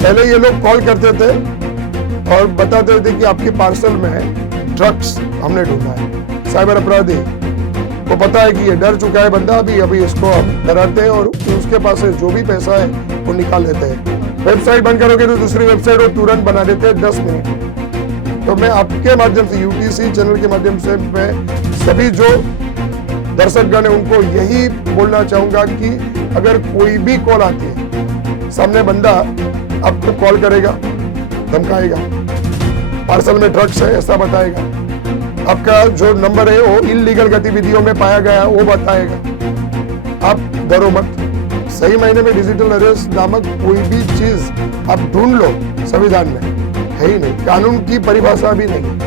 पहले ये लोग कॉल करते थे और बताते थे कि आपके पार्सल में ड्रग्स हमने ढूंढा है। साइबर अपराधी को पता है कि ये डर चुका है बंदा, अभी इसको हम डराते हैं और उसके पास से जो भी पैसा है वो निकाल लेते हैं। वेबसाइट बंद करोगे तो दूसरी वेबसाइट वो तुरंत बना देते हैं 10 मिनट में। तो मैं आपके माध्यम से, यूटीसी चैनल के माध्यम से, मैं सभी जो दर्शकगण है उनको यही बोलना चाहूंगा कि अगर कोई भी कॉल आती है, सामने बंदा आपको कॉल करेगा, धमकाएगा, पार्सल में ड्रग्स है ऐसा बताएगा, आपका जो नंबर है वो इलीगल गतिविधियों में पाया गया वो बताएगा, आप डरो मत। सही मायने में डिजिटल अरेस्ट नामक कोई भी चीज आप ढूंढ लो, संविधान में है ही नहीं, कानून की परिभाषा भी नहीं।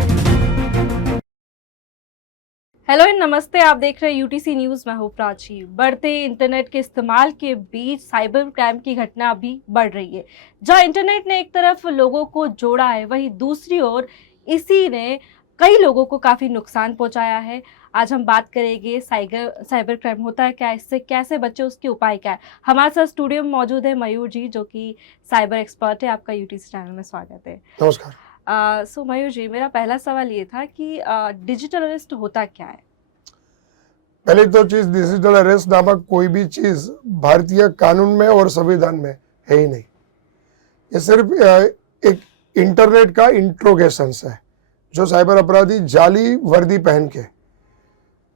हेलो नमस्ते, आप देख रहे हैं यूटीसी न्यूज। मैं हूं प्राची। बढ़ते इंटरनेट के इस्तेमाल के बीच साइबर क्राइम की घटना भी बढ़ रही है। जहां इंटरनेट ने एक तरफ लोगों को जोड़ा है, वहीं दूसरी ओर इसी ने कई लोगों को काफी नुकसान पहुंचाया है। आज हम बात करेंगे साइबर क्राइम होता है क्या, इससे कैसे बचे, उसके उपाय क्या है। हमारे साथ स्टूडियो में मौजूद है मयूर जी, जो कि साइबर एक्सपर्ट है। आपका यूटीसी चैनल में स्वागत है। नमस्कार। सो मयूर जी, मेरा पहला सवाल ये था कि डिजिटल अरेस्ट होता क्या है। पहली तो चीज, डिजिटल अरेस्ट नामक कोई भी चीज भारतीय कानून में और संविधान में है ही नहीं। ये सिर्फ एक इंटरनेट का इंट्रोगेशन है, जो साइबर अपराधी जाली वर्दी पहन के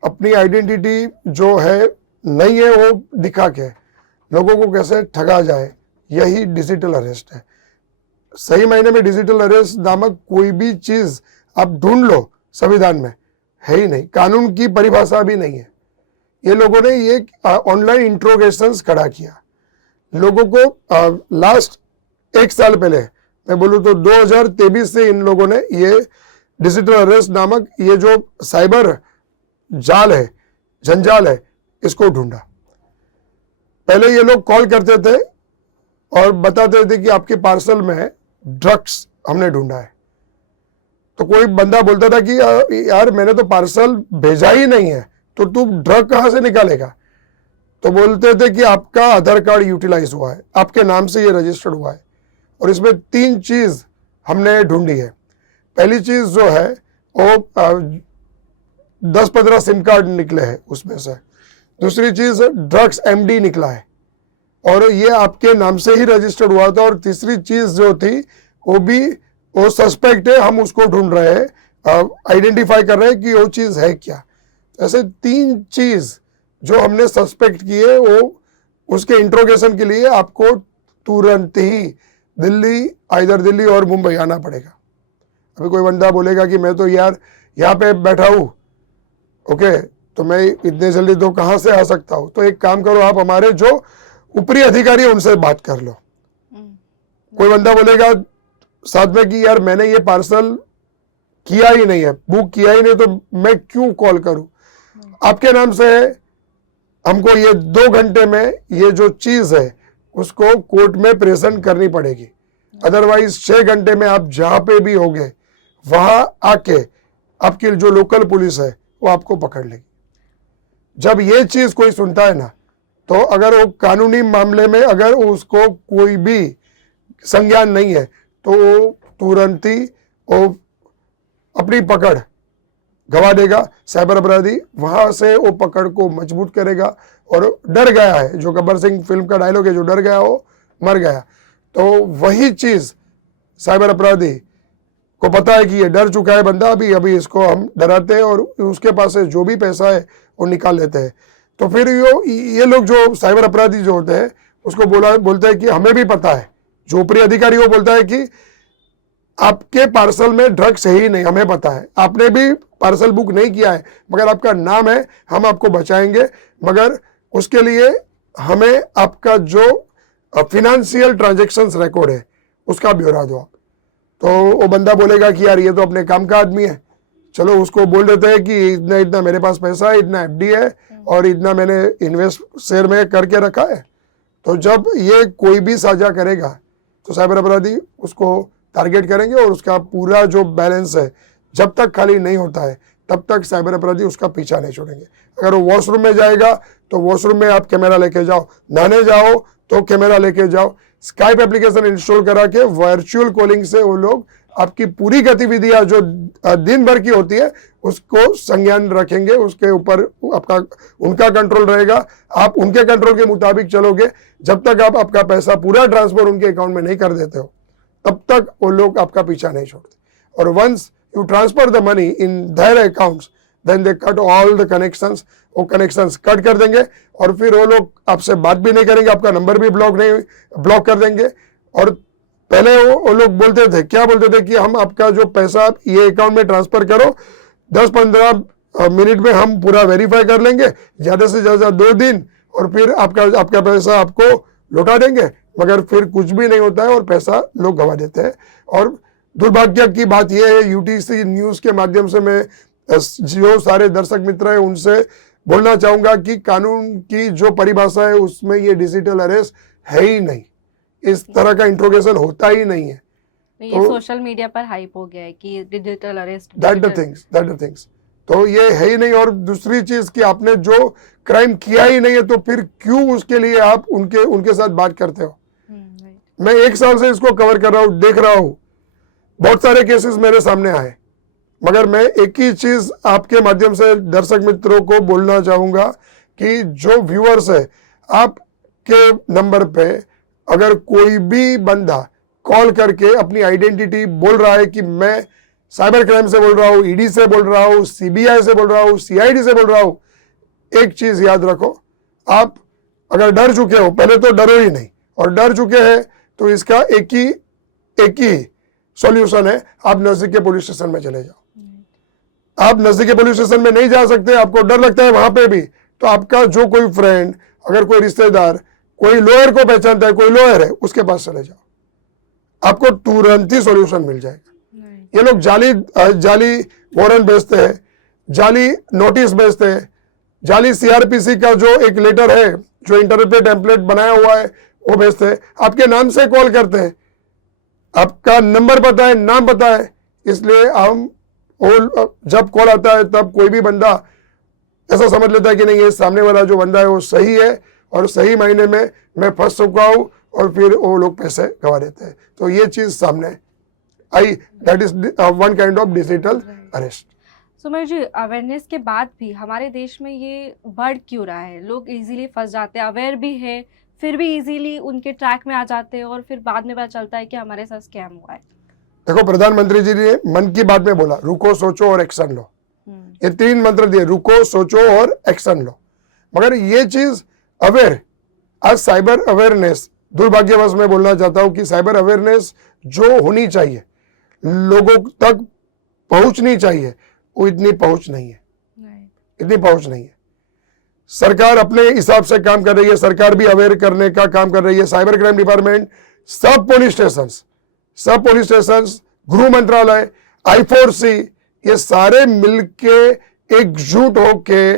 अपनी आइडेंटिटी जो है नहीं है वो दिखा के लोगों को कैसे ठगा जाए, यही डिजिटल अरेस्ट है। सही मायने में डिजिटल अरेस्ट नामक कोई भी चीज आप ढूंढ लो, संविधान में है ही नहीं, कानून की परिभाषा भी नहीं है। ये लोगों ने ये ऑनलाइन इंट्रोगेशंस खड़ा किया लोगों को। लास्ट 1 साल पहले मैं बोलूँ तो 2023 से इन लोगों ने ये डिजिटल अरेस्ट नामक ये जो साइबर जाल है, जंजाल है, इसको ढूंढा। पहले ये लोग कॉल करते थे और बताते थे कि आपके पार्सल में ड्रग्स हमने ढूंढा है। तो कोई बंदा बोलता था कि यार मैंने तो पार्सल भेजा ही नहीं है, तो तू ड्रग कहां से निकालेगा। तो बोलते थे कि आपका आधार कार्ड यूटिलाइज हुआ है, आपके नाम से ये रजिस्टर्ड हुआ है, और इसमें 3 चीज हमने ढूंढी है। पहली चीज जो है वो 10-15 सिम कार्ड निकले हैं उसमें से। दूसरी चीज ड्रग्स MD निकला है और ये आपके नाम से ही रजिस्टर्ड हुआ था। और तीसरी चीज जो थी वो सस्पेक्ट है, हम उसको ढूंढ रहे हैं, आइडेंटिफाई कर रहे हैं कि वो चीज है क्या। ऐसे 3 चीज जो हमने सस्पेक्ट किए, वो उसके इंट्रोगेशन के लिए आपको तुरंत ही दिल्ली और मुंबई आना पड़ेगा। अभी कोई बंदा बोलेगा कि मैं तो यार यहाँ पे बैठा हूँ, ओके, तो मैं इतने जल्दी तो कहाँ से आ सकता हूँ। तो एक काम करो, आप हमारे जो ऊपरी अधिकारी है उनसे बात कर लो। कोई बंदा बोलेगा साथ में कि यार मैंने ये पार्सल किया ही नहीं है, बुक किया ही नहीं, तो मैं क्यों कॉल करूं। आपके नाम से हमको ये 2 घंटे में ये जो चीज है उसको कोर्ट में प्रेजेंट करनी पड़ेगी। अदरवाइज 6 घंटे में आप जहां पे भी होंगे वहां आके आपकी जो लोकल पुलिस है वो आपको पकड़ लेगी। जब ये चीज कोई सुनता है ना, तो अगर वो कानूनी मामले में अगर उसको कोई भी संज्ञान नहीं है तो वो तुरंत ही वो अपनी पकड़ गवा देगा। साइबर अपराधी वहां से वो पकड़ को मजबूत करेगा। और डर गया है, जो गब्बर सिंह फिल्म का डायलॉग है, जो डर गया वो मर गया। तो वही चीज साइबर अपराधी को पता है कि ये डर चुका है बंदा, अभी इसको हम डराते हैं और उसके पास से जो भी पैसा है वो निकाल लेते हैं। तो फिर ये लोग जो साइबर अपराधी जो होते हैं उसको बोलते हैं कि हमें भी पता है, जो ऊपरी अधिकारी वो बोलता है कि आपके पार्सल में ड्रग्स है ही नहीं, हमें पता है, आपने भी पार्सल बुक नहीं किया है, मगर आपका नाम है, हम आपको बचाएंगे, मगर उसके लिए हमें आपका जो फिनेंशियल ट्रांजैक्शंस रिकॉर्ड है उसका ब्यौरा दो आप। तो वो बंदा बोलेगा कि यार ये तो अपने काम का आदमी है, चलो उसको बोल देते हैं कि इतना इतना मेरे पास पैसा है, इतना FD है और इतना मैंने इन्वेस्ट शेयर में करके रखा है। तो जब ये कोई भी साझा करेगा तो साइबर अपराधी उसको टारगेट करेंगे और उसका पूरा जो बैलेंस है जब तक खाली नहीं होता है तब तक साइबर अपराधी उसका पीछा नहीं छोड़ेंगे। अगर वो वॉशरूम में जाएगा तो वॉशरूम में आप कैमरा लेके जाओ, नहाने जाओ तो कैमरा लेके जाओ, स्काइप एप्लीकेशन इंस्टॉल करा के वर्चुअल कॉलिंग से वो लोग आपकी पूरी गतिविधियां जो दिन भर की होती है उसको संज्ञान रखेंगे, उसके ऊपर आपका उनका कंट्रोल रहेगा, आप उनके कंट्रोल के मुताबिक चलोगे। जब तक आप आपका पैसा पूरा ट्रांसफर उनके अकाउंट में नहीं कर देते हो तब तक वो लोग आपका पीछा नहीं छोड़ते। और once you transfer the money in their accounts then they cut all the connections, वो कनेक्शंस कट कर देंगे और फिर वो लोग आपसे बात भी नहीं करेंगे, आपका नंबर भी ब्लॉक कर देंगे। और पहले वो लोग बोलते थे, क्या बोलते थे कि हम आपका जो पैसा ये अकाउंट में ट्रांसफर करो, 10-15 मिनट में हम पूरा वेरीफाई कर लेंगे, ज्यादा से ज्यादा 2 दिन, और फिर आपका पैसा आपको लौटा देंगे। मगर फिर कुछ भी नहीं होता है और पैसा लोग गंवा देते हैं। और दुर्भाग्य की बात यह है, यूटीसी न्यूज के माध्यम से मैं जो सारे दर्शक मित्र हैं उनसे बोलना चाहूंगा कि कानून की जो परिभाषा है उसमें ये डिजिटल अरेस्ट है ही नहीं, इस तरह का इंट्रोगेशन होता ही नहीं है। ये सोशल मीडिया पर हाइप हो गया है कि digital arrest, that the things तो ये है ही नहीं। और दूसरी चीज कि आपने जो क्राइम किया ही नहीं है तो फिर क्यों उसके लिए आप उनके साथ बात करते हो। मैं 1 साल से इसको कवर कर रहा हूँ, देख रहा हूँ, बहुत सारे केसेस मेरे सामने आए, मगर मैं एक ही चीज आपके माध्यम से दर्शक मित्रों को बोलना चाहूंगा कि जो व्यूअर्स है, आपके नंबर पे अगर कोई भी बंदा कॉल करके अपनी आइडेंटिटी बोल रहा है कि मैं साइबर क्राइम से बोल रहा हूँ, ईडी से बोल रहा हूँ, सीबीआई से बोल रहा हूँ, सीआईडी से बोल रहा हूँ, एक चीज याद रखो, आप अगर डर चुके हो, पहले तो डरो ही नहीं, और डर चुके हैं तो इसका एक ही सॉल्यूशन है, आप नजदीक के पुलिस स्टेशन में चले जाओ। आप नजदीक के पुलिस स्टेशन में नहीं जा सकते, आपको डर लगता है वहां पे भी, तो आपका जो कोई फ्रेंड, अगर कोई रिश्तेदार कोई लॉयर को पहचानता है, कोई लॉयर है, उसके पास चले जाओ, आपको तुरंत ही सॉल्यूशन मिल जाएगा। ये लोग जाली वारंट भेजते हैं, जाली नोटिस भेजते हैं, जाली सीआरपीसी का जो एक लेटर है जो इंटरनेट पे टेम्पलेट बनाया हुआ है वो भेजते हैं, आपके नाम से कॉल करते हैं, आपका नंबर पता है, नाम पता है, इसलिए हम जब कॉल आता है तब कोई भी बंदा ऐसा समझ लेता है कि नहीं, ये सामने वाला जो बंदा है वो सही है और सही मायने में मैं फंस चुका हूं, और फिर वो लोग पैसे गवा देते हैं। तो ये चीज सामने आई, that is one kind of digital arrest. Sumer ji, awareness के बाद भी हमारे देश में ये बढ़ क्यों रहा है? लोग इजीली फंस जाते हैं, अवेयर भी है, फिर भी इजीली उनके ट्रैक में आ जाते हैं और फिर बाद में पता चलता है कि हमारे साथ स्कैम हुआ है। देखो, प्रधानमंत्री जी ने मन की बात में बोला, रुको, सोचो और एक्शन लो। ये 3 मंत्र दिए, रुको, सोचो और एक्शन लो। मगर ये चीज आज साइबर अवेयरनेस, दुर्भाग्यवश मैं बोलना चाहता हूं कि साइबर अवेयरनेस जो होनी चाहिए, लोगों तक पहुंचनी चाहिए, वो इतनी पहुंच नहीं है। सरकार अपने हिसाब से काम कर रही है, सरकार भी अवेयर करने का काम कर रही है। साइबर क्राइम डिपार्टमेंट, सब पुलिस स्टेशन, गृह मंत्रालय, I4C, ये सारे मिलके एकजुट होके,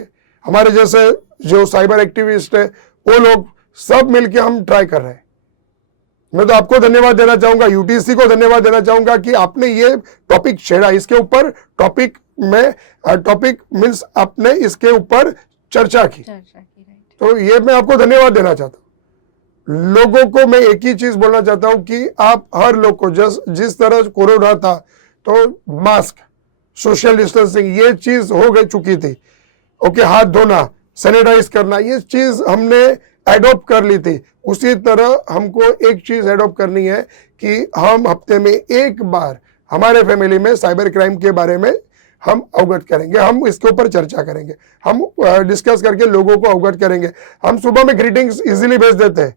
हमारे जैसे जो साइबर एक्टिविस्ट है वो लोग सब मिलके हम ट्राई कर रहे हैं। मैं तो आपको धन्यवाद देना चाहूंगा, यूटीसी को धन्यवाद देना चाहूंगा कि आपने ये टॉपिक छेड़ा, इसके ऊपर टॉपिक मीन्स आपने इसके ऊपर चर्चा की। तो ये मैं आपको धन्यवाद देना चाहता हूं। लोगों को मैं एक ही चीज बोलना चाहता हूं कि आप हर लोग को जिस तरह कोरोना था तो मास्क, सोशल डिस्टेंसिंग, ये चीज हो चुकी थी, ओके, हाथ धोना, सैनिटाइज करना, ये चीज हमने एडॉप्ट कर ली थी। उसी तरह हमको एक चीज एडॉप्ट करनी है कि हम हफ्ते में एक बार हमारे फैमिली में साइबर क्राइम के बारे में हम अवगत करेंगे, हम इसके ऊपर चर्चा करेंगे, हम डिस्कस करके लोगों को अवगत करेंगे। हम सुबह में ग्रीटिंग्स इजीली भेज देते हैं,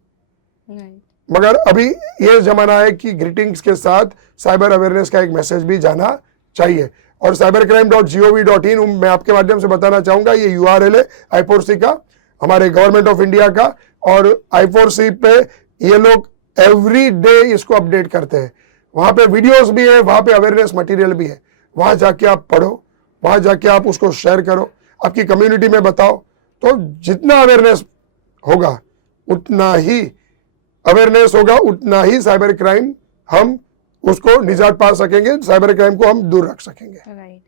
मगर अभी ये जमाना है कि ग्रीटिंग्स के साथ साइबर अवेयरनेस का एक मैसेज भी जाना चाहिए। और cybercrime.gov.in मैं आपके माध्यम से बताना चाहूंगा, ये URL है I4C का, हमारे गवर्नमेंट ऑफ इंडिया का, और I4C पे ये लोग एवरी डे इसको अपडेट करते हैं। वहां पे वीडियोस भी है, वहां पे अवेयरनेस मटेरियल भी है, वहां जाके आप पढ़ो, वहां जाके आप उसको शेयर करो, आपकी कम्युनिटी में बताओ। तो जितना अवेयरनेस होगा उतना ही साइबर क्राइम हम उसको निजात पा सकेंगे, साइबर क्राइम को हम दूर रख सकेंगे। Right,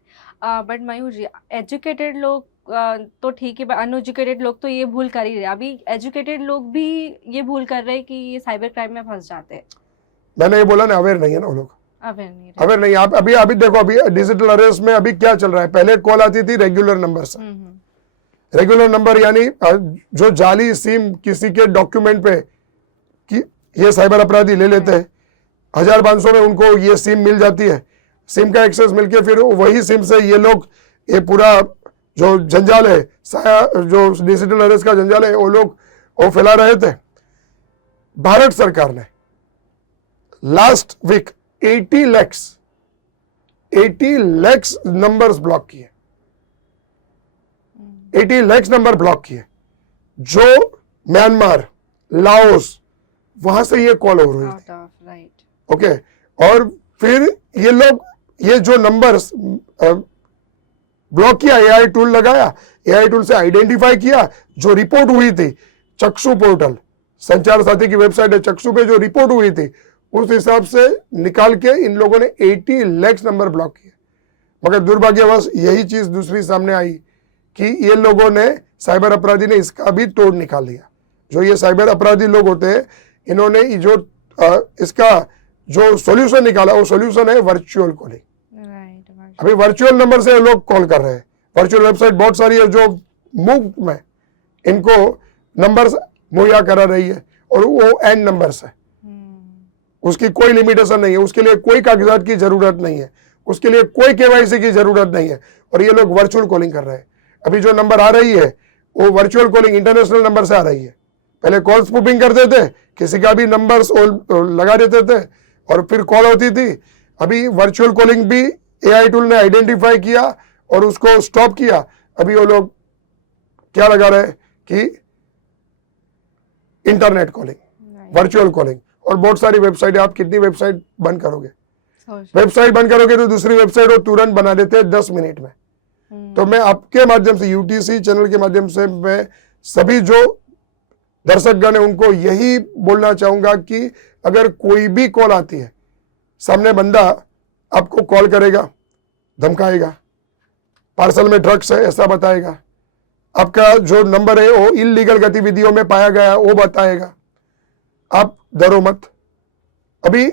but Mayur ji, educated लोग तो ठीक है, अनएजुकेटेड लोग तो ये भूल कर ही रहे, अभी एजुकेटेड लोग भी ये भूल कर रहे हैं कि ये साइबर क्राइम में फंस जाते हैं। मैंने ये बोला ना, अवेयर नहीं है ना वो लोग, अवेयर नहीं। आप अभी अभी देखो, अभी डिजिटल अरेस्ट में अभी क्या चल रहा है, पहले कॉल आती थी रेगुलर नंबर से, रेगुलर नंबर यानी जो जाली सिम किसी के डॉक्यूमेंट पे कि ये साइबर अपराधी ले लेते हैं, 1500 में उनको ये सिम मिल जाती है, सिम का एक्सेस मिलके फिर वही सिम से ये लोग ये पूरा जो जंजाल है, जो डिजिटल अरेस्ट का जंजाल है, वो लोग वो फैला रहे थे। भारत सरकार ने last week 80 lakh numbers block किए, 80 लाख नंबर ब्लॉक किए, जो म्यांमार, लाओस, वहां से ये कॉल ओवर हुई थी। ओके, और फिर ये लोग ये जो नंबर्स ब्लॉक किया, एआई टूल लगाया, एआई टूल से आइडेंटिफाई किया, जो रिपोर्ट हुई थी चक्षु पोर्टल, संचार साथी की वेबसाइट है चक्षु पे, जो रिपोर्ट हुई थी उस हिसाब से निकाल के इन लोगों ने 80 लाख नंबर ब्लॉक किए। मगर दुर्भाग्यवश यही चीज दूसरी सामने आई कि ये लोगों ने, साइबर अपराधी ने इसका भी तोड़ निकाल लिया। जो ये साइबर अपराधी लोग होते हैं, इन्होंने जो इसका जो सॉल्यूशन निकाला, वो सॉल्यूशन है वर्चुअल कॉलिंग। अभी वर्चुअल नंबर से लोग कॉल कर रहे हैं, वर्चुअल वेबसाइट बहुत सारी है जो मुफ्त में इनको नंबर्स मुहैया करा रही है, और वो एंड नंबर्स है, उसकी कोई लिमिटेशन नहीं है, उसके लिए कोई कागजात की जरूरत नहीं है, उसके लिए कोई केवाईसी की जरूरत नहीं है, और ये लोग वर्चुअल कॉलिंग कर रहे हैं। अभी जो नंबर आ रही है वो वर्चुअल कॉलिंग इंटरनेशनल नंबर से आ रही है। पहले कॉल स्पूफिंग करते थे, किसी का भी नंबर लगा देते थे और फिर कॉल होती थी। अभी वर्चुअल कॉलिंग भी एआई टूल ने आइडेंटिफाई किया और उसको स्टॉप किया। अभी वो लोग क्या लगा रहे कि इंटरनेट कॉलिंग, वर्चुअल कॉलिंग, और बहुत सारी वेबसाइट है। आप कितनी वेबसाइट बंद करोगे? वेबसाइट बंद करोगे तो दूसरी वेबसाइट वो तुरंत बना देते हैं 10 मिनट में। तो मैं आपके माध्यम से, यूटीसी चैनल के माध्यम से, मैं सभी जो दर्शकगण है उनको यही बोलना चाहूंगा कि अगर कोई भी कॉल आती है, सामने बंदा आपको कॉल करेगा, धमकाएगा, पार्सल में ड्रग्स है ऐसा बताएगा, आपका जो नंबर है वो इलीगल गतिविधियों में पाया गया वो बताएगा, आप डरो मत। अभी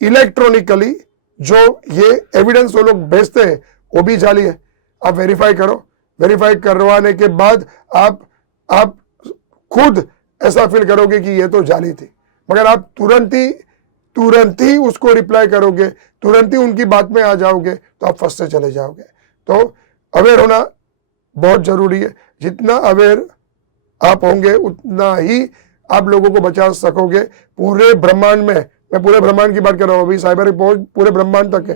इलेक्ट्रॉनिकली जो ये एविडेंस वो लोग भेजते हैं वो भी जाली है, आप वेरीफाई करो। वेरीफाई करवाने के बाद आप खुद ऐसा फील करोगे कि ये तो जाली थी, मगर आप तुरंत ही उसको रिप्लाई करोगे, तुरंत ही उनकी बात में आ जाओगे तो आप फंसते चले जाओगे। तो अवेयर होना बहुत जरूरी है। जितना अवेयर आप होंगे उतना ही आप लोगों को बचा सकोगे। पूरे ब्रह्मांड में, मैं पूरे ब्रह्मांड की बात कर रहा हूँ, अभी साइबर पूरे ब्रह्मांड तक है।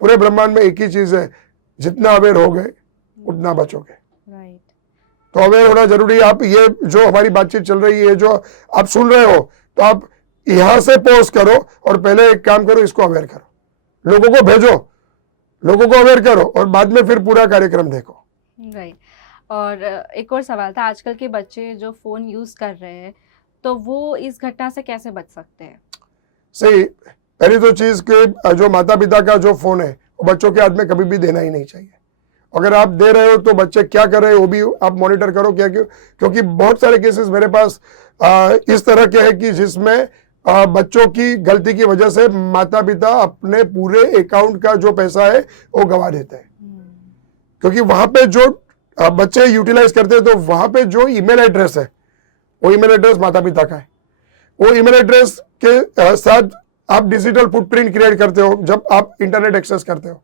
पूरे ब्रह्मांड में एक ही चीज है, जितना अवेयर हो गए उतना बचोगे। तो अवेयर होना जरूरी है। आप ये जो हमारी बातचीत चल रही है, जो आप सुन रहे हो, तो आप यहां से पॉज करो और पहले एक काम करो, इसको अवेयर करो, लोगों को भेजो, लोगों को अवेयर करो, और बाद में फिर पूरा कार्यक्रम देखो। राइट। और एक और सवाल था, आजकल के बच्चे जो फोन यूज कर रहे हैं, तो वो इस घटना से कैसे बच सकते हैं? सही, पहली तो चीज के जो माता पिता का जो फोन है वो बच्चों के हाथ में कभी भी देना ही नहीं चाहिए। अगर आप दे रहे हो तो बच्चे क्या कर रहे हैं वो भी आप मॉनिटर करो। क्या क्योंकि बहुत सारे केसेस मेरे पास इस तरह के हैं कि जिसमें बच्चों की गलती की वजह से माता पिता अपने पूरे अकाउंट का जो पैसा है वो गंवा देते हैं। क्योंकि वहां पे जो बच्चे यूटिलाइज करते हैं, तो वहां पे जो ईमेल एड्रेस है वो ईमेल एड्रेस माता पिता का है। वो ईमेल एड्रेस के साथ आप डिजिटल फुटप्रिंट क्रिएट करते हो। जब आप इंटरनेट एक्सेस करते हो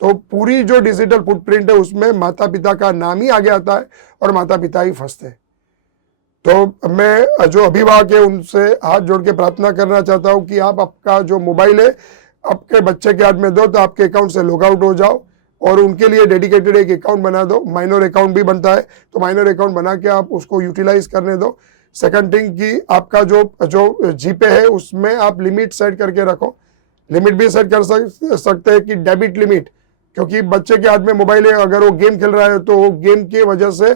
तो पूरी जो डिजिटल फुटप्रिंट है उसमें माता पिता का नाम ही आगे आता है और माता पिता ही फंसते हैं। तो मैं जो अभिभावक है उनसे हाथ जोड़ के प्रार्थना करना चाहता हूं कि आप आपका जो मोबाइल है आपके बच्चे के हाथ में दो, तो आपके अकाउंट से लॉग आउट हो जाओ और उनके लिए डेडिकेटेड एक अकाउंट बना दो। माइनर अकाउंट भी बनता है, तो माइनर अकाउंट बना के आप उसको यूटिलाइज करने दो। सेकंड थिंग कि आपका जो जीपे है उसमें आप लिमिट सेट करके रखो। लिमिट भी सेट कर सकते हैं कि डेबिट लिमिट, क्योंकि बच्चे के हाथ में मोबाइल है, अगर वो गेम खेल रहा है तो वो गेम की वजह से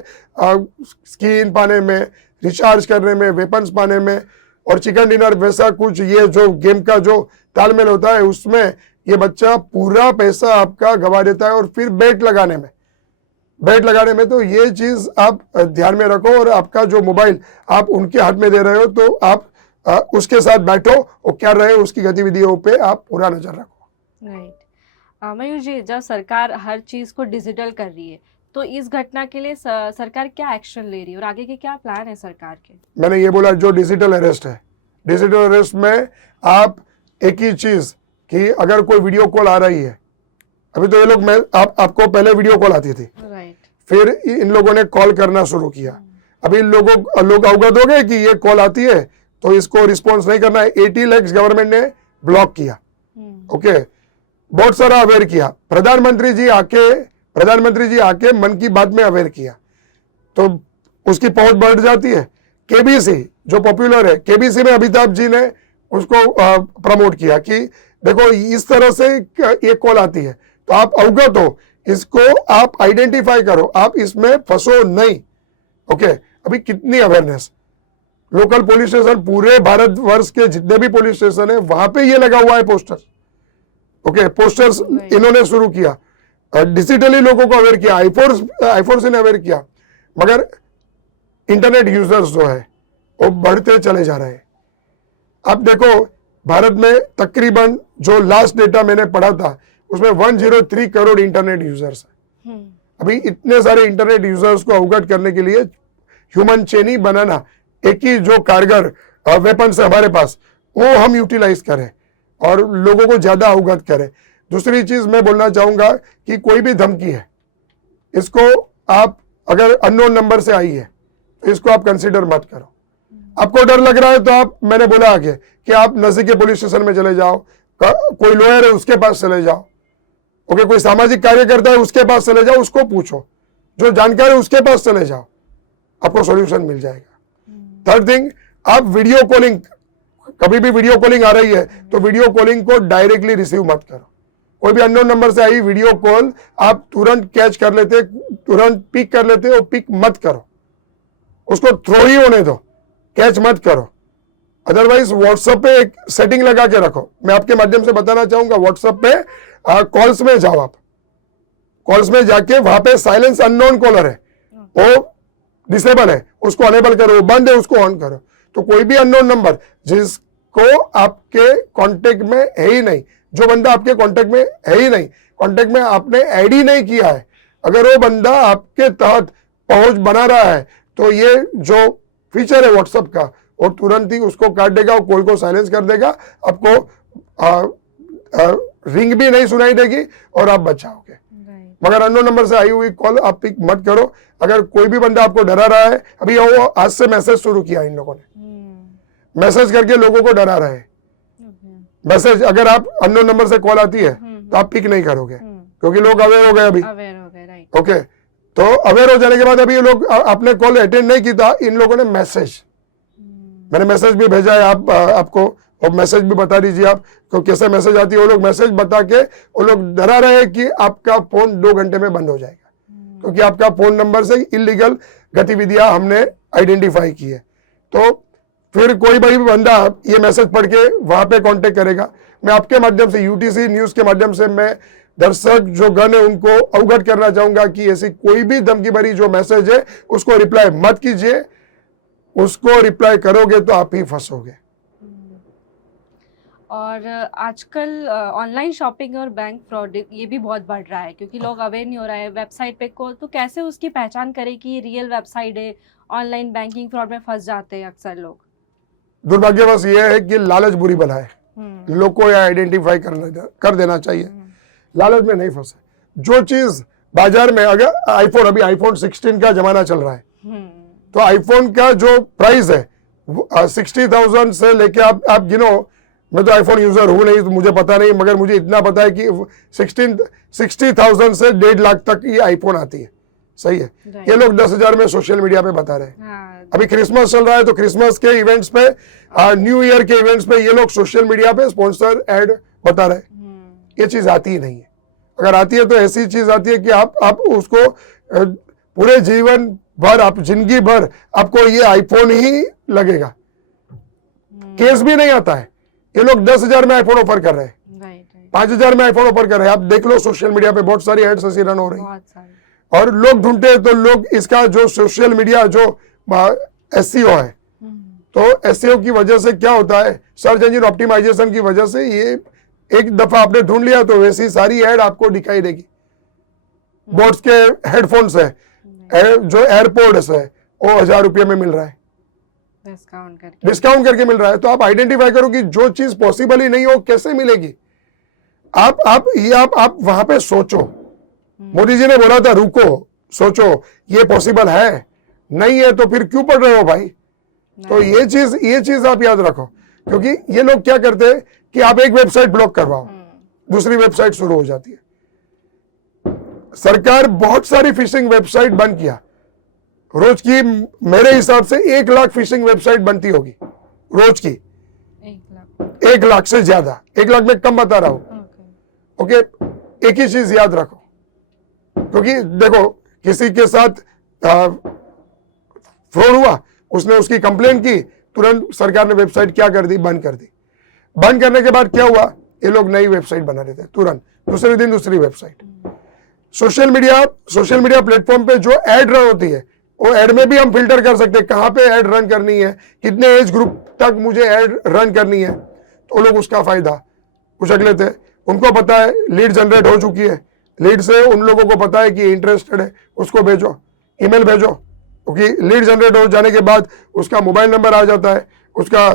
स्किन पाने में, रिचार्ज करने में, वेपन्स पाने में और चिकन डिनर वैसा कुछ, ये जो गेम का जो तालमेल होता है उसमें ये बच्चा पूरा पैसा आपका गवा देता है। और फिर बेट लगाने में बेट लगाने में। तो ये चीज आप ध्यान में रखो, और आपका जो मोबाइल आप उनके हाथ में दे रहे हो तो आप उसके साथ बैठो और क्या रहे उसकी गतिविधियों पे आप पूरा नजर रखो। राइट। मयूर जी, जब सरकार हर चीज को डिजिटल कर रही है तो इस घटना के लिए सरकार क्या एक्शन ले रही है और आगे के क्या प्लान है सरकार के? मैंने ये बोला जो डिजिटल अरेस्ट है, डिजिटल अरेस्ट में आप एक ही चीज कि अगर कोई वीडियो कॉल आ रही है, अभी तो ये लोग आपको पहले वीडियो कॉल आती थी, राइट, फिर इन लोगों ने कॉल करना शुरू किया। अभी लोग अवगत हो गए कि ये कॉल आती है तो इसको रिस्पॉन्स नहीं करना है। 80 लाख गवर्नमेंट ने ब्लॉक किया। ओके, बहुत सारा अवेयर किया। प्रधानमंत्री जी आके मन की बात में अवेयर किया तो उसकी पहुंच बढ़ जाती है। केबीसी जो पॉपुलर है, केबीसी में अमिताभ जी ने उसको प्रमोट किया कि देखो इस तरह से ये कॉल आती है तो आप अवगत हो, इसको आप आइडेंटिफाई करो, आप इसमें फंसो नहीं। ओके, अभी कितनी अवेयरनेस, लोकल पुलिस स्टेशन पूरे भारतवर्ष के जितने भी पुलिस स्टेशन है वहां पे ये लगा हुआ है पोस्टर। ओके, पोस्टर्स इन्होंने शुरू किया, डिजिटली लोगों को अवेयर किया, आईफोर्स ने अवेयर किया, मगर इंटरनेट यूजर्स जो है वो बढ़ते चले जा रहे हैं। अब देखो भारत में तकरीबन जो लास्ट डेटा मैंने पढ़ा था उसमें 103 करोड़ इंटरनेट यूजर्स है। अभी इतने सारे इंटरनेट यूजर्स को अवगत करने के लिए ह्यूमन चेन ही बनाना, एक ही जो कारगर वेपन है हमारे पास, वो हम यूटिलाइज करें और लोगों को ज्यादा अवगत करें। दूसरी चीज मैं बोलना चाहूंगा कि कोई भी धमकी है, इसको आप अगर अननोन नंबर से आई है तो इसको आप कंसीडर मत करो। आपको डर लग रहा है तो आप, मैंने बोला आगे कि आप नजदीकी पुलिस स्टेशन में चले जाओ, कोई लॉयर है उसके पास चले जाओ, ओके, कोई सामाजिक कार्यकर्ता है उसके पास चले जाओ, उसको पूछो, जो जानकार है उसके पास चले जाओ, आपको सॉल्यूशन मिल जाएगा। थर्ड थिंग, आप वीडियो कॉलिंग, कभी भी वीडियो कॉलिंग आ रही है तो वीडियो कॉलिंग को डायरेक्टली रिसीव मत करो। कोई भी अननोन नंबर से आई वीडियो कॉल आप तुरंत कैच कर लेते, तुरंत पिक कर लेते हो, पिक मत करो, उसको थ्रो ही होने दो, कैच मत करो। अदरवाइज व्हाट्सएप पे एक सेटिंग लगा के रखो। मैं आपके माध्यम से बताना चाहूंगा, व्हाट्सएप पे कॉल्स में जाओ, आप कॉल्स में जाके वहां पे साइलेंस अननोन कॉलर है वो डिसेबल है, उसको अनेबल करो, बंद है उसको ऑन करो। तो कोई भी अननोन नंबर जिसको आपके कांटेक्ट में है ही नहीं, जो बंदा आपके कांटेक्ट में है ही नहीं, कांटेक्ट में आपने ऐड ही नहीं किया है, अगर वो बंदा आपके तहत पहुंच बना रहा है तो ये जो फीचर है व्हाट्सएप का, और तुरंत ही उसको काट देगा और कॉल को साइलेंस कर देगा, आपको रिंग भी नहीं सुनाई देगी और आप बचाओगे। मगर अननोन नंबर से आई हुई कॉल आप पिक मत करो। अगर कोई भी बंदा आपको डरा रहा है, अभी वो आज से मैसेज शुरू किया इन लोगों ने, मैसेज करके लोगों को डरा रहे हैं। मैसेज, अगर आप अननोन नंबर से कॉल आती है तो आप पिक नहीं करोगे क्योंकि लोग अवेयर हो गए अभी। ओके, तो अवेयर हो जाने के बाद अभी ये लोग, आपने कॉल अटेंड नहीं की था, इन लोगों ने मैसेज, मैंने मैसेज भी भेजा है आपको, और मैसेज भी बता दीजिए आप तो कैसे मैसेज आती है। वो लोग मैसेज बता के वो लोग डरा रहे हैं कि आपका फोन 2 घंटे में बंद हो जाएगा, क्योंकि आपका फोन नंबर से इलीगल गतिविधियां हमने आइडेंटिफाई की है। तो फिर कोई भी बंदा ये मैसेज पढ़ के वहां पे कांटेक्ट करेगा। मैं आपके माध्यम से, यूटीसी न्यूज के माध्यम से, मैं दर्शक जो गण है उनको अवगत करना चाहूंगा कि ऐसी कोई भी धमकी भरी जो मैसेज है उसको रिप्लाई मत कीजिए। उसको रिप्लाई करोगे तो आप ही फंसोगे। और आजकल ऑनलाइन शॉपिंग और बैंक फ्रॉड ये भी बहुत बढ़ रहा है क्योंकि लोग अवेयर नहीं हो रहे हैं। वेबसाइट पे कॉल, तो कैसे उसकी पहचान करें कि ये रियल वेबसाइट है? ऑनलाइन बैंकिंग फ्रॉड में फंस जाते हैं अक्सर लोग। दुर्भाग्यवश ये है कि लालच बुरी बला है, लोग को यह आइडेंटिफाई कर देना चाहिए, लालच में नहीं फंसे। जो चीज बाजार में, अगर आईफोन, अभी आईफोन 16 का जमाना चल रहा है, तो आईफोन का जो प्राइस है 60,000 से लेके आप गिनो, मैं तो आईफोन यूजर हूं नहीं तो मुझे पता नहीं, मगर मुझे इतना पता है कि 60,000 से 1.5 लाख तक ये आईफोन आती है। सही है, ये लोग 10,000 में सोशल मीडिया पे बता रहे हैं। अभी क्रिसमस चल रहा है तो क्रिसमस के इवेंट्स पे, न्यू ईयर के इवेंट्स पे ये लोग सोशल मीडिया पे स्पॉन्सर एड बता रहे हैं। ये चीज आती ही नहीं है। अगर आती है तो ऐसी चीज आती है कि आप उसको पूरे जीवन भर, आप जिंदगी भर आपको ये आईफोन ही लगेगा। केस भी नहीं आता है। ये लोग 10,000 में आईफोन ऑफर कर रहे हैं, 5,000 में आईफोन ऑफर कर रहे हैं। आप देख लो सोशल मीडिया पे बहुत सारी एड्स ऐसी रन हो रही है। और लोग ढूंढते हैं तो लोग इसका जो सोशल मीडिया जो एसईओ है, तो एसईओ की वजह से क्या होता है, सर्च इंजन ऑप्टिमाइजेशन की वजह से ये एक दफा आपने ढूंढ लिया तो वैसी सारी ऐड आपको दिखाई देगी। बोट्स के हेडफोन्स है, जो एयरपोर्ट्स है, वो 1000 रुपये में मिल रहा है, डिस्काउंट करके मिल रहा है। तो आप आइडेंटिफाई करो कि जो चीज पॉसिबल ही नहीं हो कैसे मिलेगी। आप वहां पे सोचो। मोदी जी ने बोला था रुको, सोचो, ये पॉसिबल है, नहीं है तो फिर क्यों पढ़ रहे हो भाई। तो ये चीज आप याद रखो, क्योंकि ये लोग क्या करते हैं कि आप एक वेबसाइट ब्लॉक करवाओ, दूसरी वेबसाइट शुरू हो जाती है। सरकार बहुत सारी फिशिंग वेबसाइट बंद किया, रोज की मेरे हिसाब से 1 लाख फिशिंग वेबसाइट बनती होगी रोज की, 1 लाख से ज्यादा, 1 लाख में कम बता रहा हूं। ओके, एक ही चीज याद रखो, क्योंकि देखो किसी के साथ फ्रॉड हुआ, उसने उसकी कंप्लेन की, तुरंत सरकार ने वेबसाइट क्या कर दी, बंद कर दी। बंद करने के बाद क्या हुआ, ये लोग नई वेबसाइट बना रहे थे तुरंत, दूसरे दिन दूसरी वेबसाइट। सोशल मीडिया प्लेटफॉर्म पे जो एड रन होती है, वो एड में भी हम फिल्टर कर सकते हैं कहां पे एड रन करनी है, कितने एज ग्रुप तक मुझे एड रन करनी है। तो लोग उसका फायदा उचक लेते हैं। उनको पता है लीड जनरेट हो चुकी है, लीड से उन लोगों को पता है कि इंटरेस्टेड है, उसको भेजो, ईमेल भेजो, क्योंकि लीड जनरेट हो जाने के बाद उसका मोबाइल नंबर आ जाता है, उसका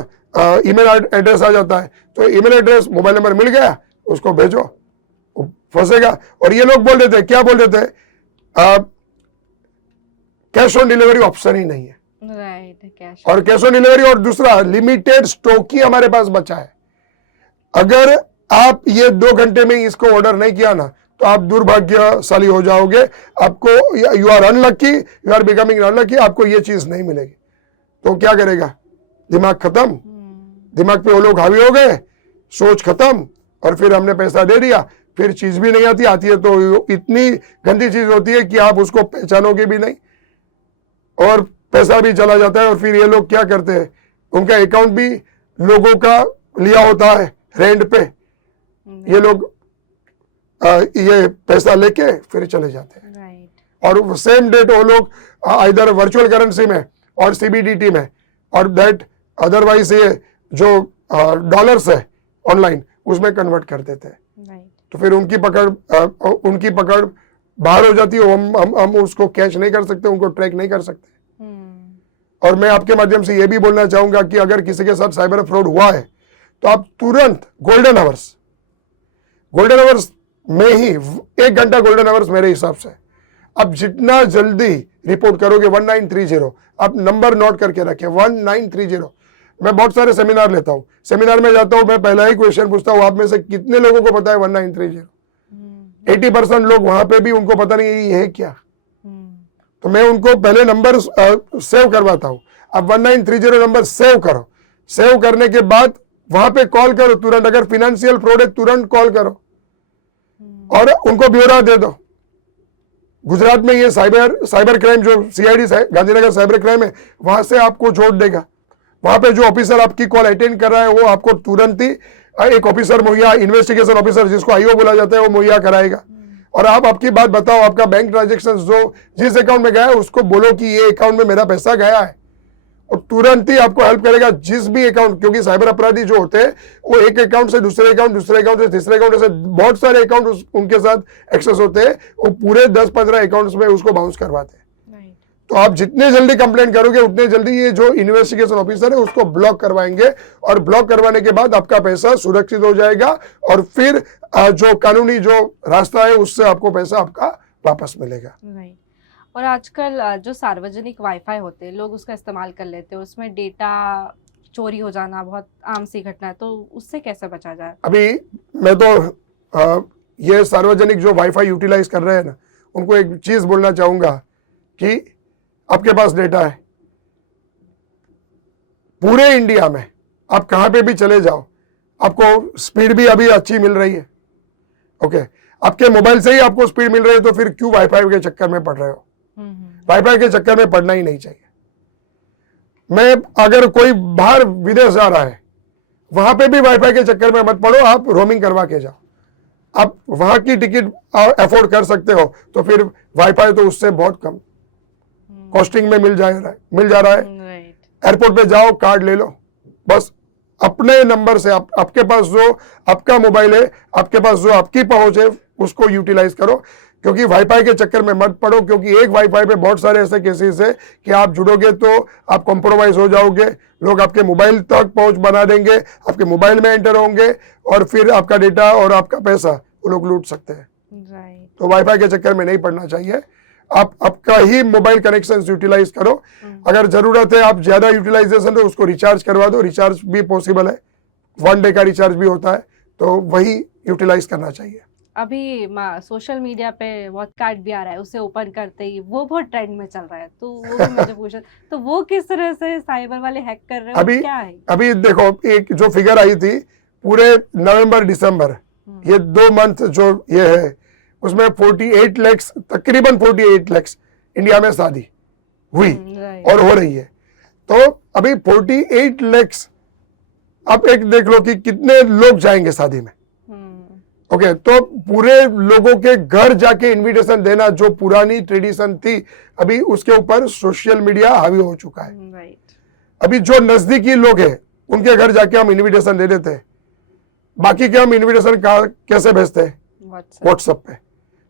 ईमेल एड्रेस आ जाता है। तो ईमेल एड्रेस, मोबाइल नंबर मिल गया, उसको भेजो, फंसेगा। और ये लोग बोल देते हैं, क्या बोल देते हैं, कैश ऑन डिलीवरी ऑप्शन ही नहीं है, राइट, और कैश ऑन डिलीवरी, और दूसरा लिमिटेड स्टॉक ही हमारे पास बचा है। अगर आप ये 2 घंटे में इसको ऑर्डर नहीं किया ना, तो आप दुर्भाग्यशाली हो जाओगे। आपको, you are unlucky, you are becoming unlucky, आपको ये चीज नहीं मिलेगी। तो क्या करेगा, दिमाग खत्म, दिमाग पे वो लोग हावी हो गए, सोच खत्म, और फिर हमने पैसा दे दिया, फिर चीज भी नहीं आती है तो इतनी गंदी चीज होती है कि आप उसको पहचानोगे भी नहीं, और पैसा भी चला जाता है। और फिर ये लोग क्या करते हैं, उनका अकाउंट भी लोगों का लिया होता है रेंट पे, ये लोग ये पैसा लेके फिर चले जाते हैं। और सेम डेट वो लोग इधर वर्चुअल करेंसी में और सीबीडीटी में, और दैट अदरवाइज ये जो डॉलर्स है ऑनलाइन, उसमें कन्वर्ट कर देते हैं। तो फिर उनकी पकड़ बाहर हो जाती है। हम उसको कैच नहीं कर सकते, उनको ट्रैक नहीं कर सकते। और मैं आपके माध्यम से ये भी बोलना चाहूंगा कि अगर किसी के साथ साइबर फ्रॉड हुआ है, तो आप तुरंत गोल्डन आवर्स में ही, 1 घंटा गोल्डन आवर्स मेरे हिसाब से, आप जितना जल्दी रिपोर्ट करोगे, 1930, आप नंबर नोट करके रखें, 1930। मैं बहुत सारे सेमिनार लेता हूं, सेमिनार में जाता हूं, मैं पहला ही क्वेश्चन पूछता हूं, आप में से कितने लोगों को पता है 1930? 80% लोग वहां पे भी उनको पता नहीं ये है क्या। तो मैं उनको पहले नंबर सेव करवाता हूं। अब 1930 नंबर सेव करो, सेव करने के बाद वहां पे कॉल करो तुरंत, अगर फाइनेंशियल फ्रॉड है तुरंत कॉल करो और उनको ब्यौरा दे दो। गुजरात में ये साइबर क्राइम जो सीआईडी गांधीनगर साइबर क्राइम है, वहां से आपको जोड़ देगा। वहां पे जो ऑफिसर आपकी कॉल अटेंड कर रहा है, वो आपको तुरंत ही एक ऑफिसर मुहैया, इन्वेस्टिगेशन ऑफिसर जिसको आईओ बोला जाता है, वो मुहैया कराएगा। और आप आपकी बात बताओ, आपका बैंक ट्रांजेक्शन जो जिस अकाउंट में गया है उसको बोलो कि ये अकाउंट में मेरा पैसा गया है, और तुरंत ही आपको हेल्प करेगा। जिस भी अकाउंट, क्योंकि साइबर अपराधी जो होते हैं वो एक अकाउंट से दूसरे अकाउंट, दूसरे अकाउंट से तीसरे अकाउंट, ऐसे बहुत सारे अकाउंट उनके साथ एक्सेस होते हैं, वो पूरे 10-15 अकाउंट्स में उसको बाउंस करवाते हैं। तो आप जितने जल्दी कंप्लेंट करोगे उतने जल्दी ये जो इन्वेस्टिगेशन ऑफिसर है उसको ब्लॉक करवाएंगे, और ब्लॉक करवाने के बाद आपका पैसा सुरक्षित हो जाएगा, और फिर जो कानूनी जो रास्ता है उससे आपको पैसा आपका वापस मिलेगा। और आजकल जो सार्वजनिक वाईफाई होते हैं, लोग उसका इस्तेमाल कर लेते हैं, उसमें डेटा चोरी हो जाना बहुत आम सी घटना है, तो उससे कैसे बचा जाए? अभी मैं तो ये सार्वजनिक जो वाईफाई यूटिलाइज कर रहे हैं ना, उनको एक चीज बोलना चाहूंगा कि आपके पास डेटा है पूरे इंडिया में, आप कहां पे भी चले जाओ, आपको स्पीड भी अभी अच्छी मिल रही है। ओके, आपके मोबाइल से ही आपको स्पीड मिल रही है, तो फिर क्यों वाईफाई के चक्कर में पड़ रहे हो? वाईफाई के चक्कर में पड़ना ही नहीं चाहिए। मैं, अगर कोई बाहर विदेश जा रहा है, वहां पे भी वाईफाई के चक्कर में मत पड़ो, आप रोमिंग करवा के जाओ। आप वहां की टिकट अफोर्ड कर सकते हो तो फिर वाईफाई तो उससे बहुत कम कॉस्टिंग में मिल जा रहा है। राइट। एयरपोर्ट पे जाओ, कार्ड ले लो, बस अपने नंबर से आपके पास जो आपका मोबाइल है, आपके पास जो आपकी पहुंच है, उसको यूटिलाइज करो। क्योंकि वाईफाई के चक्कर में मत पड़ो, क्योंकि एक वाईफाई पे बहुत सारे ऐसे केसेस है कि आप जुड़ोगे तो आप कॉम्प्रोमाइज हो जाओगे, लोग आपके मोबाइल तक पहुंच बना देंगे, आपके मोबाइल में एंटर होंगे और फिर आपका डेटा और आपका पैसा वो लोग लूट सकते हैं। राइट। तो वाईफाई के चक्कर में नहीं पड़ना चाहिए। आप आपका ही मोबाइल कनेक्शन यूटिलाइज करो। अगर जरूरत है आप ज्यादा यूटिलाइजेशन तो उसको रिचार्ज करवा दो, रिचार्ज भी पॉसिबल है, 1 डे का रिचार्ज भी होता है, तो वही यूटिलाइज करना चाहिए। अभी सोशल मीडिया पे बहुत कार्ड भी आ रहा है, उसे ओपन करते ही वो बहुत ट्रेंड में चल रहा है, तो वो भी मुझे पूछा तो वो किस तरह से साइबर वाले हैक कर रहे हैं, क्या है? अभी देखो, एक जो फिगर आई थी पूरे नवंबर दिसंबर, ये 2 मंथ जो ये है, उसमें 48 लाख, तकरीबन 48 लाख इंडिया में शादी हुई और हो रही है। तो अभी 48 लाख, आप एक देख लो कि कितने लोग जाएंगे शादी में। ओके, तो पूरे लोगों के घर जाके इनविटेशन देना जो पुरानी ट्रेडिशन थी, अभी उसके ऊपर सोशल मीडिया हावी हो चुका है। अभी जो नजदीकी लोग हैं उनके घर जाके हम इनविटेशन दे देते हैं, बाकी के हम इनविटेशन कैसे भेजते हैं? व्हाट्सएप पे।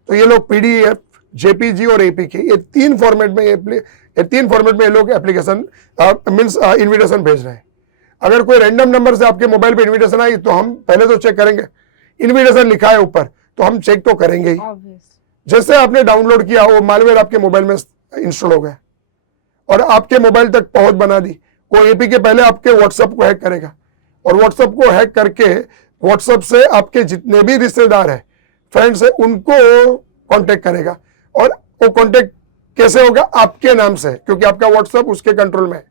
तो ये लोग पीडीएफ, जेपीजी और एपीके, ये 3 फॉर्मेट में ये लोग एप्लीकेशन मींस इनविटेशन भेज रहे हैं। अगर कोई रैंडम नंबर से आपके मोबाइल पे इनविटेशन आई तो हम पहले तो चेक करेंगे, इनविटेशन लिखा है ऊपर तो हम चेक तो करेंगे ही। जैसे आपने डाउनलोड किया वो मालवेयर आपके मोबाइल में इंस्टॉल हो गया और आपके मोबाइल तक पहुंच बना दी, वो एपीके पहले आपके व्हाट्सएप को हैक करेगा और व्हाट्सएप को हैक करके व्हाट्सएप से आपके जितने भी रिश्तेदार है, फ्रेंड्स है, उनको कांटेक्ट करेगा। और वो कांटेक्ट कैसे होगा? आपके नाम से, क्योंकि आपका व्हाट्सएप उसके कंट्रोल में है।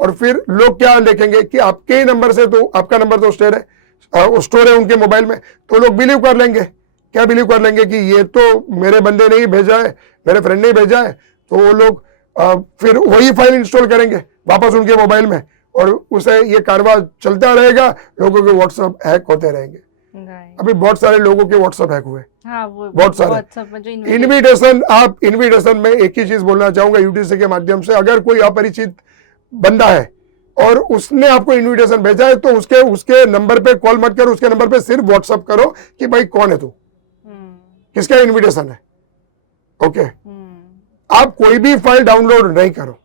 और फिर लोग क्या देखेंगे कि आपके ही नंबर से, तो आपका नंबर तो स्टोर है उनके मोबाइल में, तो लोग बिलीव कर लेंगे। क्या बिलीव कर लेंगे? कि ये तो मेरे बंदे ने ही भेजा है, मेरे फ्रेंड ने ही भेजा है। तो वो लोग फिर वही फाइल इंस्टॉल करेंगे वापस उनके मोबाइल में और उसे ये कारवा चलता रहेगा, लोगों के व्हाट्सएप हैक होते रहेंगे। अभी बहुत सारे लोगों के व्हाट्सएप हैक हुए, बहुत सारे इनविटेशन। आप इनविटेशन में एक ही चीज बोलना चाहूंगा यूटीसी के माध्यम से, अगर कोई अपरिचित बंदा है और उसने आपको इनविटेशन भेजा है तो उसके नंबर पे कॉल मत करो, उसके नंबर पे सिर्फ व्हाट्सएप करो कि भाई कौन है तू, किसका इनविटेशन है। ओके, आप कोई भी फाइल डाउनलोड नहीं करो।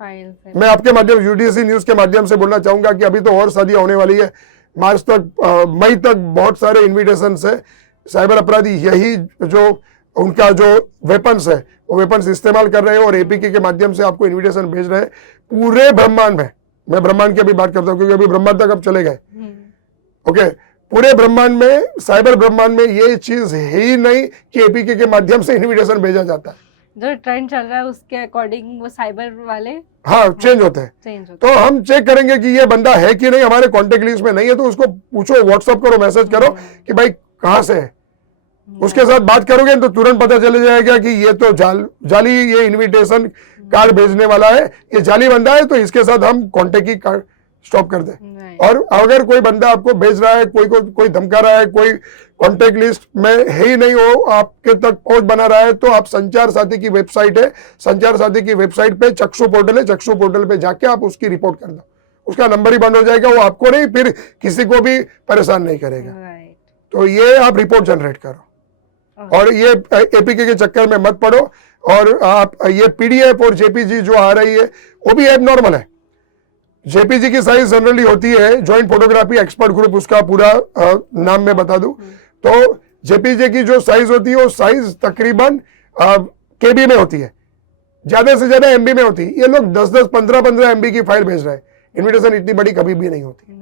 मैं आपके माध्यम यूटीसी न्यूज के माध्यम से बोलना चाहूंगा कि अभी तो और शादी होने वाली है, मार्च तक, मई तक बहुत सारे इनविटेशन है। साइबर अपराधी यही जो उनका जो वेपन्स है वो वेपन्स इस्तेमाल कर रहे हैं और एपीके के माध्यम से आपको इनविटेशन भेज रहे हैं पूरे ब्रह्मांड में। मैं ब्रह्मांड की अभी बात करता हूँ क्योंकि अभी ब्रह्मांड तक अब चले गए। ओके, पूरे ब्रह्मांड में, साइबर ब्रह्मांड में ये चीज है ही नहीं कि एपीके के माध्यम से इनविटेशन भेजा जाता है। जो ट्रेंड चल रहा है उसके अकॉर्डिंग वो साइबर वाले चेंज होते हैं। तो हम चेक करेंगे कि ये बंदा है कि नहीं, हमारे कॉन्टेक्ट लिस्ट में नहीं है तो उसको पूछो, व्हाट्सएप करो, मैसेज करो कि भाई कहाँ से है। उसके साथ बात करोगे तो तुरंत पता चल जाएगा कि ये तो जाली ये इनविटेशन कार्ड भेजने वाला है, ये जाली बंदा है, तो इसके साथ हम कॉन्टेक्ट ही कार्ड स्टॉप कर दें। और अगर कोई बंदा आपको भेज रहा है, कोई धमका रहा है, कोई कॉन्टेक्ट लिस्ट में है ही नहीं, वो आपके तक पहुंच बना रहा है, तो आप संचार साथी की वेबसाइट है, संचार साथी की वेबसाइट पे चक्षु पोर्टल है, चक्षु पोर्टल पे जाके आप उसकी रिपोर्ट कर दो। उसका नंबर ही बंद हो जाएगा, वो आपको नहीं फिर किसी को भी परेशान नहीं करेगा। तो ये आप रिपोर्ट जनरेट करो और ये एपीके के चक्कर में मत पड़ो। और आप ये पीडीएफ और जेपीजी जो आ रही है वो भी एब नॉर्मल है। जेपीजी की साइज जनरली होती है, ज्वाइंट फोटोग्राफी एक्सपर्ट ग्रुप, उसका पूरा नाम मैं बता दूं तो जेपीजी की जो साइज होती है वो साइज तकरीबन केबी में होती है, ज्यादा से ज्यादा एमबी में होती है। ये लोग 10-10, 15-15 एमबी की फाइल भेज रहे हैं। इन्विटेशन इतनी बड़ी कभी भी नहीं होती,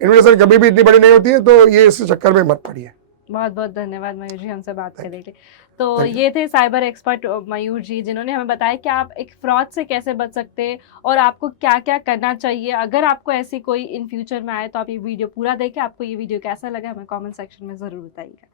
इन्विटेशन कभी भी इतनी बड़ी नहीं होती है, तो ये इस चक्कर में मत पड़िए। बहुत बहुत धन्यवाद मयूर जी हमसे बात करने के लिए। तो ये थे साइबर एक्सपर्ट मयूर जी, जिन्होंने हमें बताया कि आप एक फ्रॉड से कैसे बच सकते हैं और आपको क्या क्या करना चाहिए। अगर आपको ऐसी कोई इन फ्यूचर में आए तो आप ये वीडियो पूरा देखें। आपको ये वीडियो कैसा लगा हमें कमेंट सेक्शन में ज़रूर बताइएगा।